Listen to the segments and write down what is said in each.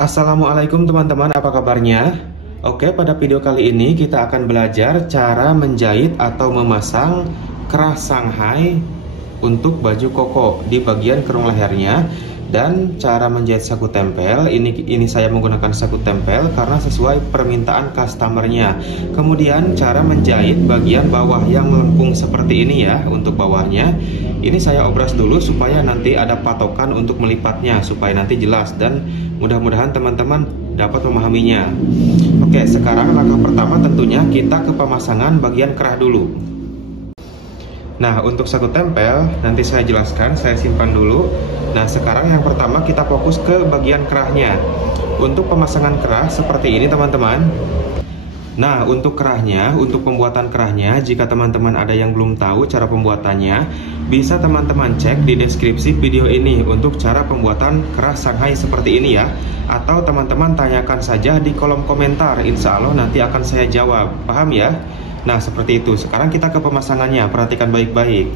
Assalamualaikum teman-teman, apa kabarnya? Oke, pada video kali ini kita akan belajar cara menjahit atau memasang kerah Shanghai untuk baju koko di bagian kerung lehernya. Dan cara menjahit saku tempel, ini saya menggunakan saku tempel karena sesuai permintaan customernya. Kemudian cara menjahit bagian bawah yang melengkung seperti ini ya, untuk bawahnya. Ini saya obras dulu supaya nanti ada patokan untuk melipatnya, supaya nanti jelas dan mudah-mudahan teman-teman dapat memahaminya. Oke, sekarang langkah pertama tentunya kita ke pemasangan bagian kerah dulu. Nah, untuk saku tempel nanti saya jelaskan, saya simpan dulu. Nah, sekarang yang pertama kita fokus ke bagian kerahnya. Untuk pemasangan kerah seperti ini teman-teman. Nah, untuk kerahnya, untuk pembuatan kerahnya, jika teman-teman ada yang belum tahu cara pembuatannya, bisa teman-teman cek di deskripsi video ini untuk cara pembuatan kerah Shanghai seperti ini ya. Atau teman-teman tanyakan saja di kolom komentar, insya Allah nanti akan saya jawab. Paham ya? Nah, seperti itu. Sekarang kita ke pemasangannya, perhatikan baik-baik.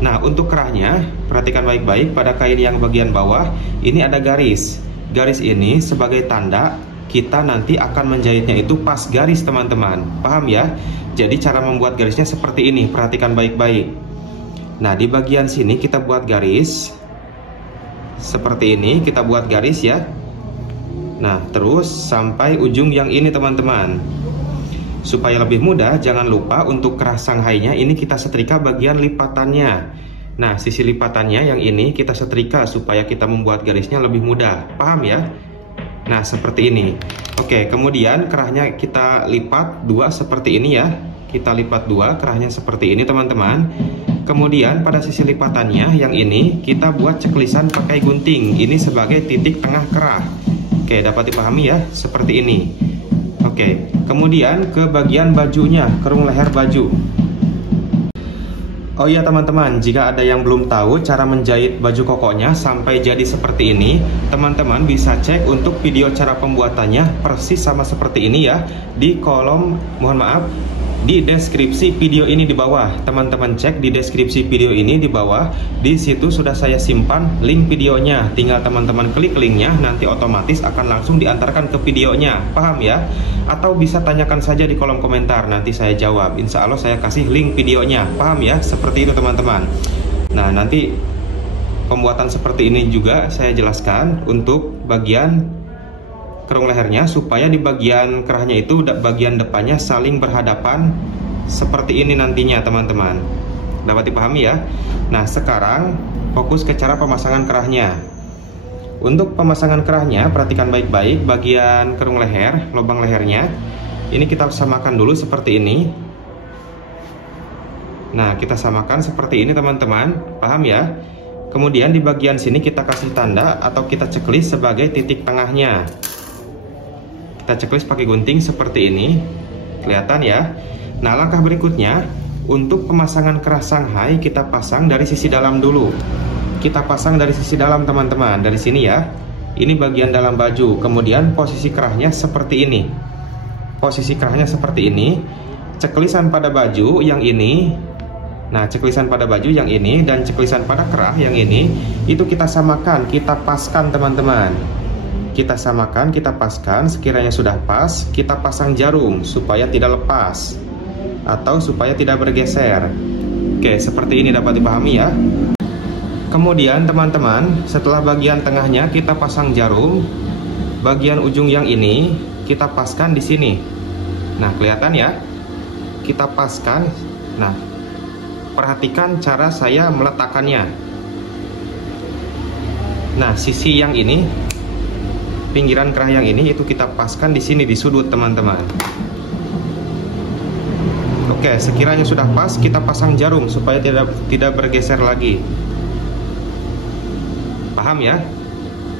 Nah, untuk kerahnya, perhatikan baik-baik pada kain yang bagian bawah, ini ada garis. Garis ini sebagai tanda kita nanti akan menjahitnya itu pas garis teman-teman. Paham ya? Jadi cara membuat garisnya seperti ini, perhatikan baik-baik. Nah, di bagian sini kita buat garis. Seperti ini, kita buat garis ya. Nah, terus sampai ujung yang ini teman-teman. Supaya lebih mudah, jangan lupa untuk kerah Shanghai-nya ini kita setrika bagian lipatannya. Nah, sisi lipatannya yang ini kita setrika supaya kita membuat garisnya lebih mudah. Paham ya? Nah, seperti ini. Oke, kemudian kerahnya kita lipat dua seperti ini ya. Kita lipat dua, kerahnya seperti ini teman-teman. Kemudian pada sisi lipatannya yang ini kita buat ceklisan pakai gunting. Ini sebagai titik tengah kerah. Oke, dapat dipahami ya, seperti ini. Oke, kemudian ke bagian bajunya, kerung leher baju. Oh iya teman-teman, jika ada yang belum tahu cara menjahit baju kokonya sampai jadi seperti ini, teman-teman bisa cek untuk video cara pembuatannya persis sama seperti ini ya, di kolom, mohon maaf, di deskripsi video ini di bawah. Teman-teman cek di deskripsi video ini di bawah, di situ sudah saya simpan link videonya. Tinggal teman-teman klik linknya, nanti otomatis akan langsung diantarkan ke videonya. Paham ya? Atau bisa tanyakan saja di kolom komentar, nanti saya jawab. Insya Allah saya kasih link videonya. Paham ya? Seperti itu teman-teman. Nah, nanti pembuatan seperti ini juga saya jelaskan untuk bagian kerung lehernya, supaya di bagian kerahnya itu bagian depannya saling berhadapan seperti ini nantinya teman-teman. Dapat dipahami ya? Nah, sekarang fokus ke cara pemasangan kerahnya. Untuk pemasangan kerahnya, perhatikan baik-baik bagian kerung leher, lubang lehernya. Ini kita samakan dulu seperti ini. Nah, kita samakan seperti ini teman-teman. Paham ya? Kemudian di bagian sini kita kasih tanda atau kita ceklis sebagai titik tengahnya. Kita ceklis pakai gunting seperti ini. Kelihatan ya? Nah, langkah berikutnya untuk pemasangan kerah Shanghai kita pasang dari sisi dalam dulu. Kita pasang dari sisi dalam teman-teman, dari sini ya. Ini bagian dalam baju. Kemudian posisi kerahnya seperti ini. Posisi kerahnya seperti ini. Ceklisan pada baju yang ini. Nah, ceklisan pada baju yang ini dan ceklisan pada kerah yang ini itu kita samakan, kita paskan teman-teman. Kita samakan, kita paskan, sekiranya sudah pas, kita pasang jarum supaya tidak lepas atau supaya tidak bergeser. Oke, seperti ini dapat dipahami ya. Kemudian teman-teman, setelah bagian tengahnya kita pasang jarum, bagian ujung yang ini kita paskan di sini. Nah, kelihatan ya? Kita paskan. Nah, perhatikan cara saya meletakkannya. Nah, sisi yang ini, pinggiran kerah yang ini itu kita paskan di sini di sudut teman-teman. Oke, sekiranya sudah pas kita pasang jarum supaya tidak bergeser lagi. Paham ya?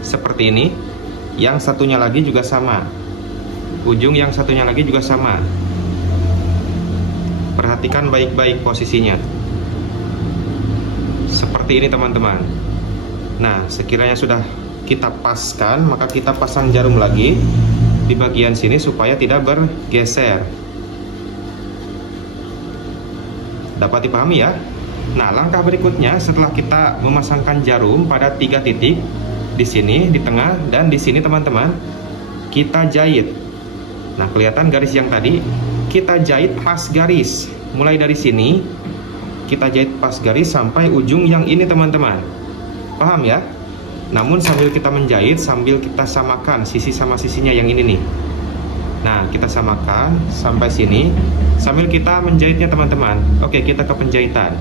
Seperti ini. Yang satunya lagi juga sama. Ujung yang satunya lagi juga sama. Perhatikan baik-baik posisinya. Seperti ini teman-teman. Nah, sekiranya sudah kita paskan, maka kita pasang jarum lagi di bagian sini supaya tidak bergeser. Dapat dipahami ya? Nah, langkah berikutnya setelah kita memasangkan jarum pada 3 titik di sini, di tengah, dan di sini teman-teman, kita jahit. Nah, kelihatan garis yang tadi, kita jahit pas garis. Mulai dari sini, kita jahit pas garis sampai ujung yang ini teman-teman. Paham ya? Namun sambil kita menjahit, sambil kita samakan sisi sama sisinya yang ini nih. Nah, kita samakan sampai sini, sambil kita menjahitnya teman-teman. Oke, kita ke penjahitan.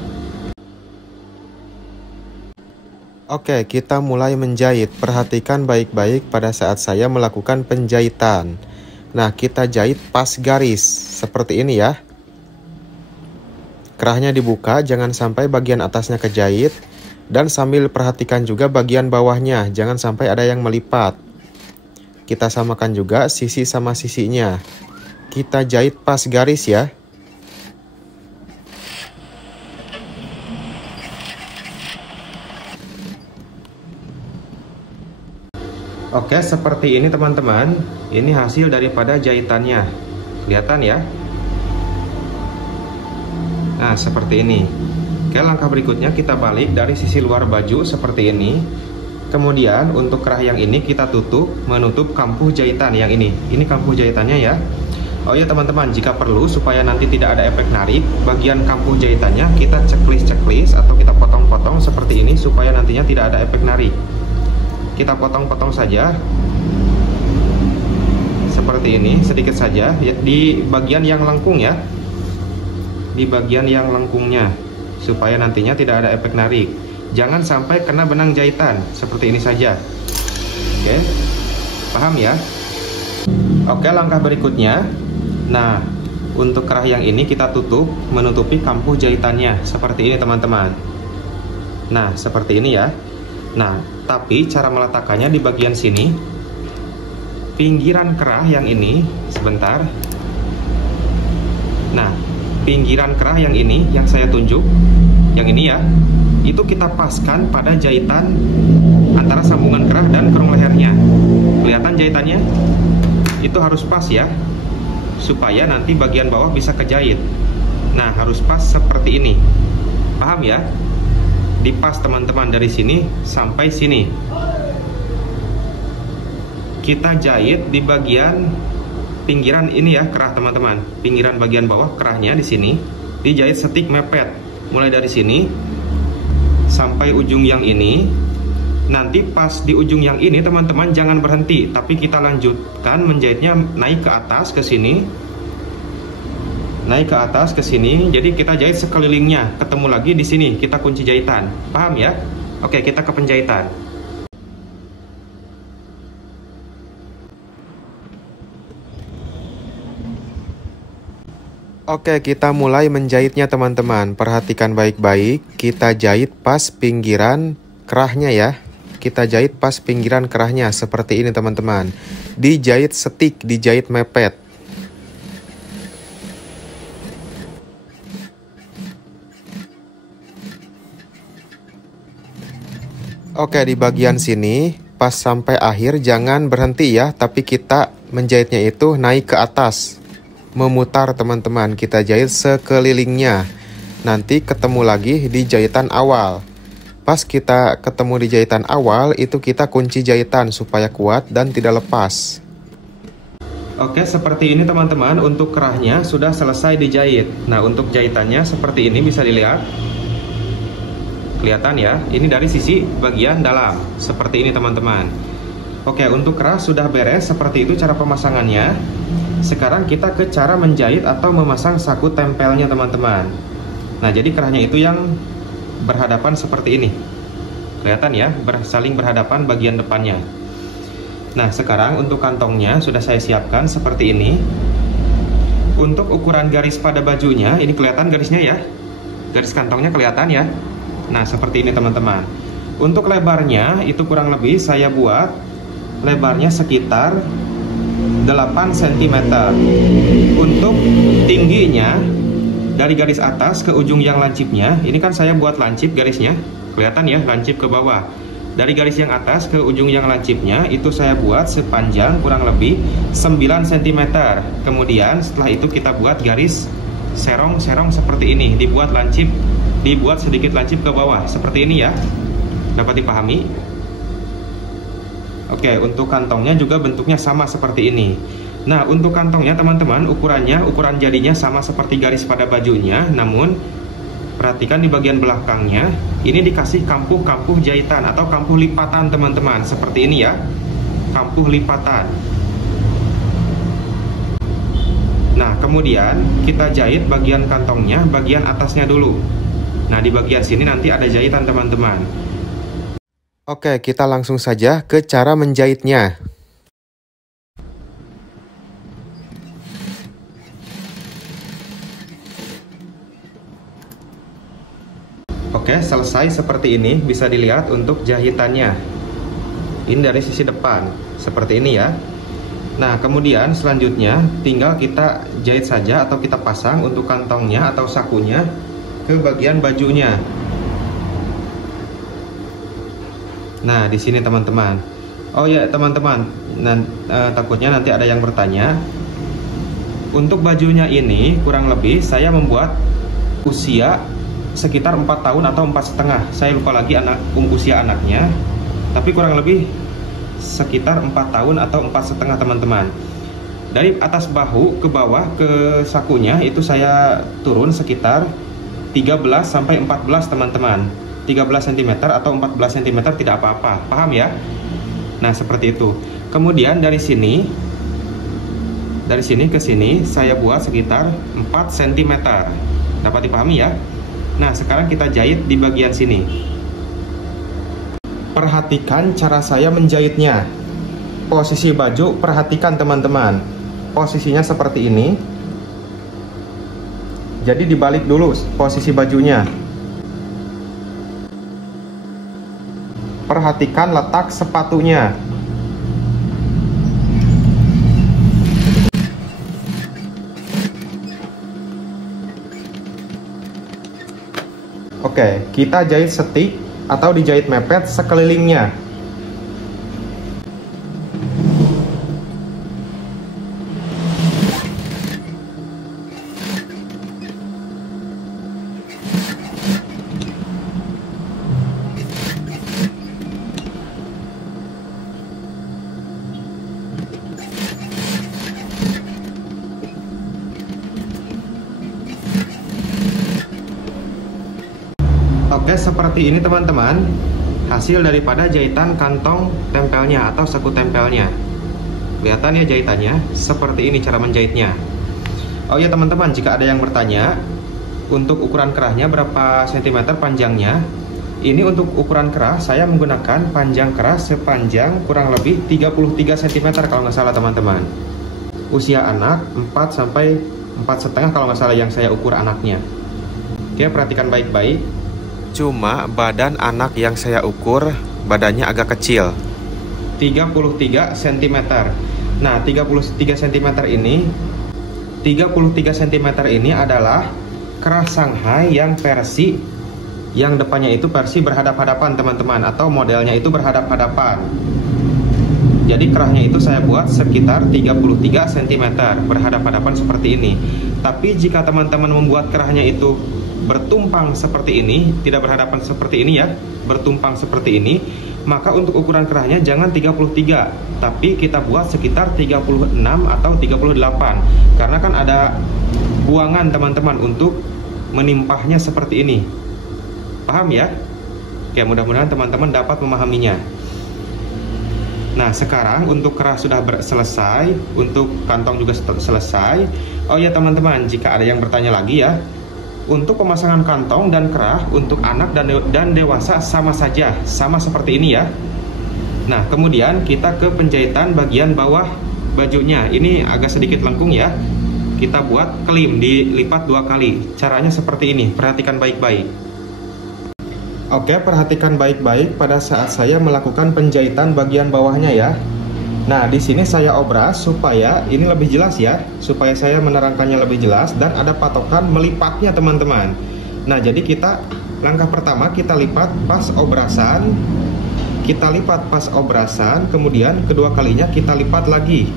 Oke, kita mulai menjahit. Perhatikan baik-baik pada saat saya melakukan penjahitan. Nah, kita jahit pas garis seperti ini ya. Kerahnya dibuka, jangan sampai bagian atasnya kejahit. Dan sambil perhatikan juga bagian bawahnya, jangan sampai ada yang melipat. Kita samakan juga sisi sama sisinya. Kita jahit pas garis ya. Oke, seperti ini teman-teman. Ini hasil daripada jahitannya. Kelihatan ya? Nah, seperti ini. Oke, langkah berikutnya kita balik dari sisi luar baju seperti ini. Kemudian untuk kerah yang ini kita tutup, menutup kampuh jahitan yang ini. Ini kampuh jahitannya ya. Oh ya teman-teman, jika perlu supaya nanti tidak ada efek narik, bagian kampuh jahitannya kita ceklis-ceklis atau kita potong-potong seperti ini supaya nantinya tidak ada efek narik. Kita potong-potong saja seperti ini, sedikit saja ya, di bagian yang lengkung ya, di bagian yang lengkungnya, supaya nantinya tidak ada efek narik. Jangan sampai kena benang jahitan, seperti ini saja. Oke, paham ya? Oke, langkah berikutnya. Nah, untuk kerah yang ini kita tutup, menutupi kampuh jahitannya seperti ini teman-teman. Nah, seperti ini ya. Nah, tapi cara meletakkannya di bagian sini, pinggiran kerah yang ini, sebentar. Nah, pinggiran kerah yang ini, yang saya tunjuk, yang ini ya, itu kita paskan pada jahitan antara sambungan kerah dan kerung lehernya. Kelihatan jahitannya? Itu harus pas ya, supaya nanti bagian bawah bisa kejahit. Nah, harus pas seperti ini. Paham ya? Dipas teman-teman dari sini sampai sini. Kita jahit di bagian pinggiran ini ya, kerah teman-teman. Pinggiran bagian bawah kerahnya di sini dijahit setik mepet. Mulai dari sini sampai ujung yang ini. Nanti pas di ujung yang ini teman-teman jangan berhenti, tapi kita lanjutkan menjahitnya naik ke atas ke sini. Naik ke atas ke sini, jadi kita jahit sekelilingnya, ketemu lagi di sini, kita kunci jahitan. Paham ya? Oke, kita ke penjahitan. Oke, kita mulai menjahitnya teman-teman. Perhatikan baik-baik, kita jahit pas pinggiran kerahnya ya. Kita jahit pas pinggiran kerahnya seperti ini teman-teman. Dijahit setik, dijahit mepet. Oke, di bagian sini pas sampai akhir jangan berhenti ya, tapi kita menjahitnya itu naik ke atas, memutar teman-teman. Kita jahit sekelilingnya, nanti ketemu lagi di jahitan awal. Pas kita ketemu di jahitan awal, itu kita kunci jahitan supaya kuat dan tidak lepas. Oke, seperti ini teman-teman. Untuk kerahnya sudah selesai dijahit. Nah, untuk jahitannya seperti ini, bisa dilihat. Kelihatan ya, ini dari sisi bagian dalam seperti ini teman-teman. Oke, untuk kerah sudah beres. Seperti itu cara pemasangannya. Sekarang kita ke cara menjahit atau memasang saku tempelnya teman-teman. Nah, jadi kerahnya itu yang berhadapan seperti ini. Kelihatan ya, saling berhadapan bagian depannya. Nah, sekarang untuk kantongnya sudah saya siapkan seperti ini. Untuk ukuran garis pada bajunya, ini kelihatan garisnya ya. Garis kantongnya kelihatan ya. Nah, seperti ini teman-teman. Untuk lebarnya itu kurang lebih saya buat lebarnya sekitar 8 cm. Untuk tingginya dari garis atas ke ujung yang lancipnya, ini kan saya buat lancip garisnya. Kelihatan ya, lancip ke bawah. Dari garis yang atas ke ujung yang lancipnya itu saya buat sepanjang kurang lebih 9 cm. Kemudian setelah itu kita buat garis serong-serong seperti ini, dibuat lancip, dibuat sedikit lancip ke bawah seperti ini ya. Dapat dipahami? Oke, untuk kantongnya juga bentuknya sama seperti ini. Nah, untuk kantongnya teman-teman, ukuran jadinya sama seperti garis pada bajunya, namun perhatikan di bagian belakangnya, ini dikasih kampuh jahitan atau kampuh lipatan teman-teman, seperti ini ya, kampuh lipatan. Nah, kemudian kita jahit bagian kantongnya, bagian atasnya dulu. Nah, di bagian sini nanti ada jahitan teman-teman. Oke, kita langsung saja ke cara menjahitnya. Oke, selesai seperti ini, bisa dilihat untuk jahitannya. Ini dari sisi depan, seperti ini ya. Nah, kemudian selanjutnya tinggal kita jahit saja atau kita pasang untuk kantongnya atau sakunya ke bagian bajunya. Nah, di sini teman-teman. Oh ya, teman-teman, takutnya nanti ada yang bertanya. Untuk bajunya ini kurang lebih saya membuat usia sekitar 4 tahun atau 4,5. Saya lupa lagi usia anaknya, tapi kurang lebih sekitar 4 tahun atau 4,5 teman-teman. Dari atas bahu ke bawah ke sakunya itu saya turun sekitar 13 sampai 14 teman-teman. 13 cm atau 14 cm tidak apa-apa, paham ya? Nah, seperti itu. Kemudian dari sini ke sini saya buat sekitar 4 cm. Dapat dipahami ya? Nah, sekarang kita jahit di bagian sini. Perhatikan cara saya menjahitnya. Posisi baju perhatikan teman-teman. Posisinya seperti ini. Jadi dibalik dulu posisi bajunya. Perhatikan letak sepatunya. Oke, kita jahit setik atau dijahit mepet sekelilingnya. Oke, seperti ini teman-teman, hasil daripada jahitan kantong tempelnya atau saku tempelnya. Kelihatan ya jahitannya, seperti ini cara menjahitnya. Oh ya teman-teman, jika ada yang bertanya, untuk ukuran kerahnya berapa cm panjangnya? Ini untuk ukuran kerah, saya menggunakan panjang kerah sepanjang kurang lebih 33 cm kalau nggak salah teman-teman. Usia anak 4 sampai 4,5 kalau nggak salah yang saya ukur anaknya. Oke, perhatikan baik-baik. Cuma badan anak yang saya ukur badannya agak kecil, 33 cm. Nah, 33 cm ini adalah kerah Shanghai yang versi yang depannya itu versi berhadap-hadapan teman-teman, atau modelnya itu berhadap-hadapan. Jadi kerahnya itu saya buat sekitar 33 cm berhadap-hadapan seperti ini. Tapi jika teman-teman membuat kerahnya itu bertumpang seperti ini, tidak berhadapan seperti ini ya, bertumpang seperti ini, maka untuk ukuran kerahnya jangan 33, tapi kita buat sekitar 36 atau 38, karena kan ada buangan teman-teman untuk menimpahnya seperti ini. Paham ya? Oke, mudah-mudahan teman-teman dapat memahaminya. Nah, sekarang untuk kerah sudah selesai, untuk kantong juga selesai. Oh ya teman-teman, jika ada yang bertanya lagi ya, untuk pemasangan kantong dan kerah untuk anak dan dewasa sama saja, sama seperti ini ya. Nah, kemudian kita ke penjahitan bagian bawah bajunya. Ini agak sedikit lengkung ya. Kita buat klim, dilipat 2 kali. Caranya seperti ini, perhatikan baik-baik. Oke, perhatikan baik-baik pada saat saya melakukan penjahitan bagian bawahnya ya. Nah, di sini saya obras supaya ini lebih jelas ya, supaya saya menerangkannya lebih jelas, dan ada patokan melipatnya teman-teman. Nah, jadi langkah pertama kita lipat pas obrasan, kemudian kedua kalinya kita lipat lagi,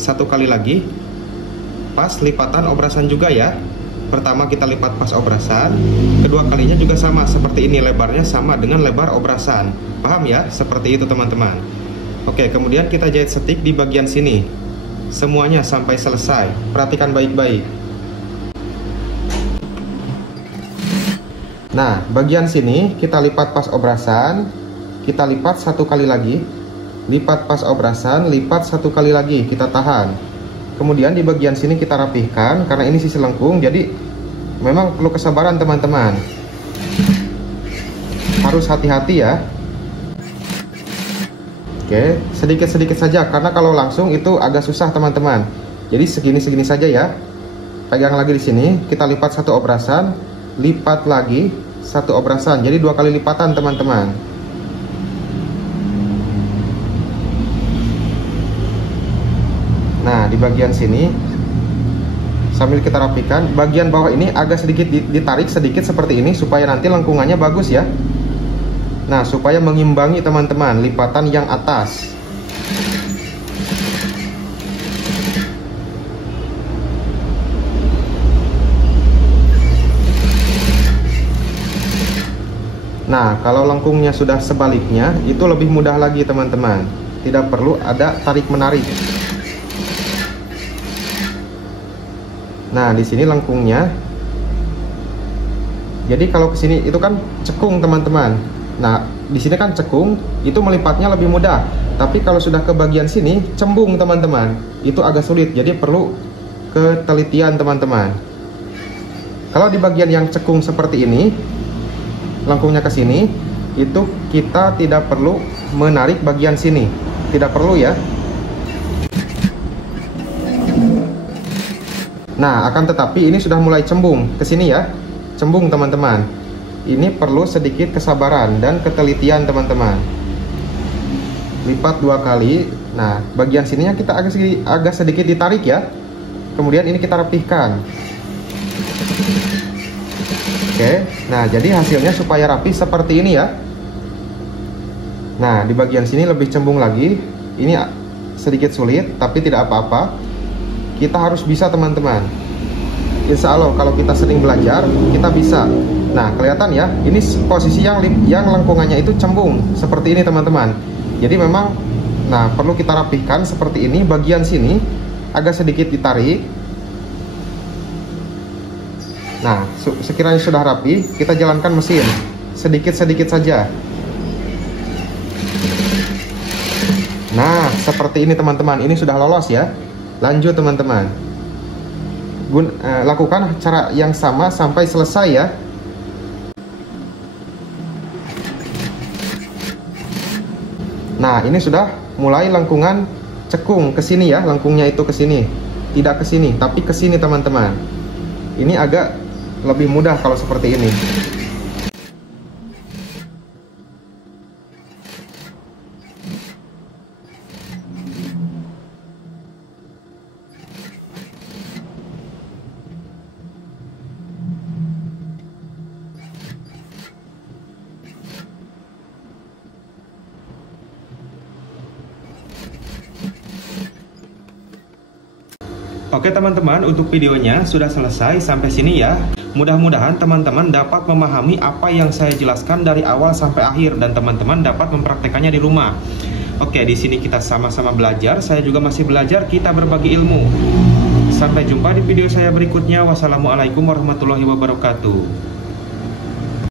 1 kali lagi, pas lipatan obrasan juga ya. Pertama kita lipat pas obrasan, kedua kalinya juga sama seperti ini, lebarnya sama dengan lebar obrasan. Paham ya? Seperti itu teman-teman. Oke, kemudian kita jahit setik di bagian sini. Semuanya sampai selesai. Perhatikan baik-baik. Nah, bagian sini kita lipat pas obrasan. Kita lipat 1 kali lagi. Lipat pas obrasan, lipat 1 kali lagi. Kita tahan. Kemudian di bagian sini kita rapihkan. Karena ini sisi lengkung, jadi memang perlu kesabaran teman-teman. Harus hati-hati ya. Oke, sedikit-sedikit saja, karena kalau langsung itu agak susah teman-teman. Jadi segini-segini saja ya. Pegang lagi di sini, kita lipat 1 obrasan, lipat lagi 1 obrasan. Jadi 2 kali lipatan teman-teman. Nah, di bagian sini sambil kita rapikan, bagian bawah ini agak sedikit ditarik sedikit seperti ini supaya nanti lengkungannya bagus ya. Nah, supaya mengimbangi teman-teman lipatan yang atas. Nah, kalau lengkungnya sudah sebaliknya, itu lebih mudah lagi teman-teman. Tidak perlu ada tarik-menarik. Nah, di sini lengkungnya. Jadi kalau ke sini itu kan cekung teman-teman. Nah, di sini kan cekung, itu melipatnya lebih mudah. Tapi kalau sudah ke bagian sini, cembung teman-teman. Itu agak sulit, jadi perlu ketelitian teman-teman. Kalau di bagian yang cekung seperti ini, lengkungnya ke sini, itu kita tidak perlu menarik bagian sini. Tidak perlu ya. Nah, akan tetapi ini sudah mulai cembung ke sini ya. Cembung teman-teman. Ini perlu sedikit kesabaran dan ketelitian teman-teman. Lipat 2 kali. Nah, bagian sininya kita agak sedikit ditarik ya. Kemudian ini kita rapihkan. Oke. Nah, jadi hasilnya supaya rapi seperti ini ya. Nah, di bagian sini lebih cembung lagi. Ini sedikit sulit, tapi tidak apa-apa. Kita harus bisa teman-teman. Insya Allah kalau kita sering belajar, kita bisa. Nah, kelihatan ya, ini posisi yang lengkungannya itu cembung seperti ini teman-teman. Jadi memang, nah perlu kita rapihkan seperti ini. Bagian sini agak sedikit ditarik. Nah, sekiranya sudah rapi, kita jalankan mesin sedikit-sedikit saja. Nah, seperti ini teman-teman. Ini sudah lolos ya. Lanjut teman-teman. Lakukan cara yang sama sampai selesai ya. Nah, ini sudah mulai lengkungan cekung ke sini ya, lengkungnya itu ke sini. Tidak ke sini, tapi ke sini teman-teman. Ini agak lebih mudah kalau seperti ini. Oke teman-teman, untuk videonya sudah selesai sampai sini ya. Mudah-mudahan teman-teman dapat memahami apa yang saya jelaskan dari awal sampai akhir dan teman-teman dapat mempraktekannya di rumah. Oke, di sini kita sama-sama belajar, saya juga masih belajar, kita berbagi ilmu. Sampai jumpa di video saya berikutnya. Wassalamualaikum warahmatullahi wabarakatuh.